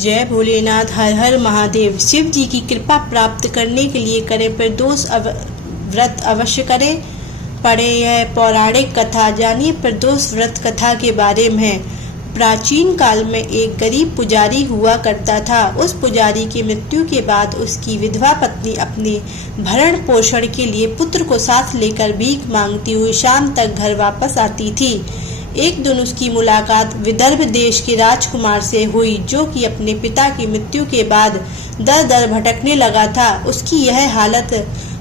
जय भोलेनाथ। हर हर महादेव। शिव जी की कृपा प्राप्त करने के लिए करें प्रदोष व्रत अवश्य करें। पढ़े यह पौराणिक कथा। जानिए प्रदोष व्रत कथा के बारे में। प्राचीन काल में एक गरीब पुजारी हुआ करता था। उस पुजारी की मृत्यु के बाद उसकी विधवा पत्नी अपने भरण पोषण के लिए पुत्र को साथ लेकर भीख मांगती हुई शाम तक घर वापस आती थी। एक दिन उसकी मुलाकात विदर्भ देश के राजकुमार से हुई, जो कि अपने पिता की मृत्यु के बाद दर दर भटकने लगा था। उसकी यह हालत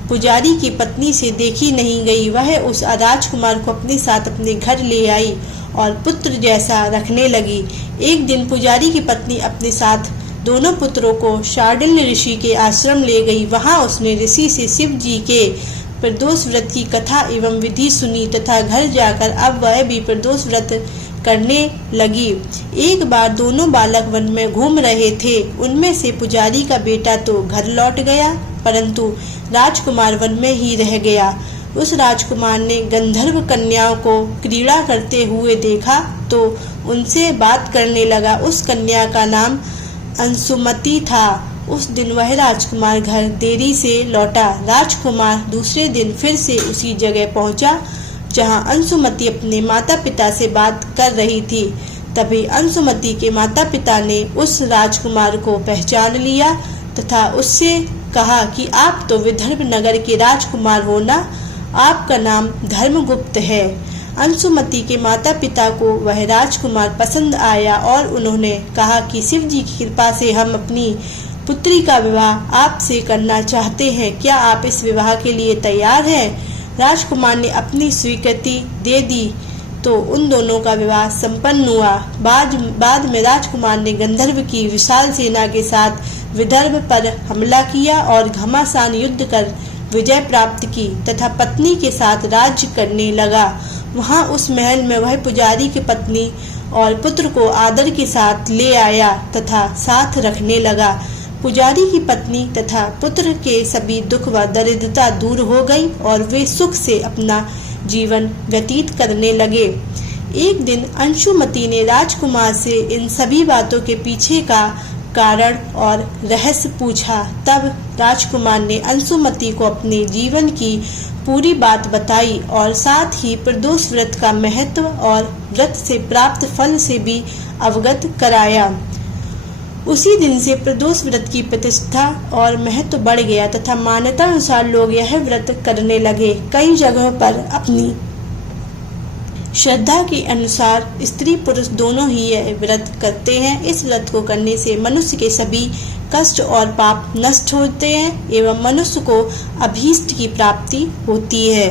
पुजारी की पत्नी से देखी नहीं गई। वह उस राजकुमार को अपने साथ अपने घर ले आई और पुत्र जैसा रखने लगी। एक दिन पुजारी की पत्नी अपने साथ दोनों पुत्रों को शार्दुल ऋषि के आश्रम ले गई। वहां उसने ऋषि से शिव जी के प्रदोष व्रत की कथा एवं विधि सुनी तथा घर जाकर अब वह भी प्रदोष व्रत करने लगी। एक बार दोनों बालक वन में घूम रहे थे। उनमें से पुजारी का बेटा तो घर लौट गया, परंतु राजकुमार वन में ही रह गया। उस राजकुमार ने गंधर्व कन्याओं को क्रीड़ा करते हुए देखा तो उनसे बात करने लगा। उस कन्या का नाम अंशुमति था। उस दिन वह राजकुमार घर देरी से लौटा। राजकुमार दूसरे दिन फिर से उसी जगह पहुंचा जहां अंशुमति अपने माता पिता से बात कर रही थी। तभी अंशुमति के माता पिता ने उस राजकुमार को पहचान लिया तथा उससे कहा कि आप तो विदर्भ नगर के राजकुमार हो ना, आपका नाम धर्मगुप्त है। अंशुमति के माता पिता को वह राजकुमार पसंद आया और उन्होंने कहा कि शिव जी की कृपा से हम अपनी पुत्री का विवाह आपसे करना चाहते हैं। क्या आप इस विवाह के लिए तैयार हैं? राजकुमार ने अपनी स्वीकृति दे दी तो उन दोनों का विवाह संपन्न हुआ। बाद में राजकुमार ने गंधर्व की विशाल सेना के साथ विदर्भ पर हमला किया और घमासान युद्ध कर विजय प्राप्त की तथा पत्नी के साथ राज्य करने लगा। वहां उस महल में वह पुजारी की पत्नी और पुत्र को आदर के साथ ले आया तथा साथ रखने लगा। पुजारी की पत्नी तथा पुत्र के सभी दुख व दरिद्रता दूर हो गई और वे सुख से अपना जीवन व्यतीत करने लगे। एक दिन अंशुमति ने राजकुमार से इन सभी बातों के पीछे का कारण और रहस्य पूछा। तब राजकुमार ने अंशुमति को अपने जीवन की पूरी बात बताई और साथ ही प्रदोष व्रत का महत्व और व्रत से प्राप्त फल से भी अवगत कराया। उसी दिन से प्रदोष व्रत की प्रतिष्ठा और महत्व बढ़ गया तथा मान्यता अनुसार लोग यह व्रत करने लगे। कई जगहों पर अपनी श्रद्धा के अनुसार स्त्री पुरुष दोनों ही यह व्रत करते हैं। इस व्रत को करने से मनुष्य के सभी कष्ट और पाप नष्ट होते हैं एवं मनुष्य को अभीष्ट की प्राप्ति होती है।